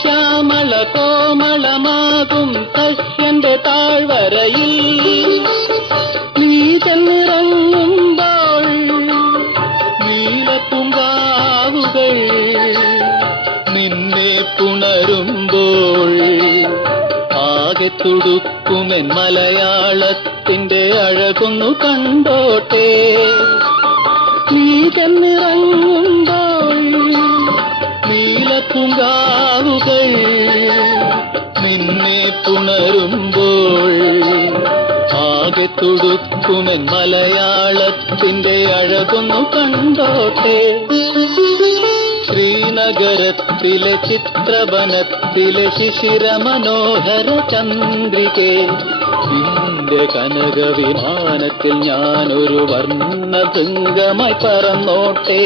ശ്യാമള കോമളമാകും സഹ്യന്റെ താഴ്വരയിൽ നീ ചെന്നിറങ്ങുമ്പോൾ നീലപ്പൂങ്കാവുകൾ നിന്നെ പുണരുമ്പോൾ ആകെ തുടുക്കുമെൻ മലയാളത്തിന്റെ അഴകൊന്നു കണ്ടോട്ടെ. നീ ചെന്നിറങ്ങുമ്പോൾ നീലപ്പൂങ്കാവുകൾ നിന്നെ പുണരുമ്പോൾ ആകെ തുടുക്കുമെൻ മലയാളത്തിന്റെ അഴകൊന്നു കണ്ടോട്ടെ. ശ്രീനഗരത്തിലെ ചിത്രവനത്തിലെ ശിശിരമനോഹര ചന്ദ്രികേ, നിന്റെ കനക വിമാനത്തിൽ ഞാനൊരു വർണ്ണഭൃംഗമായി പറന്നോട്ടെ.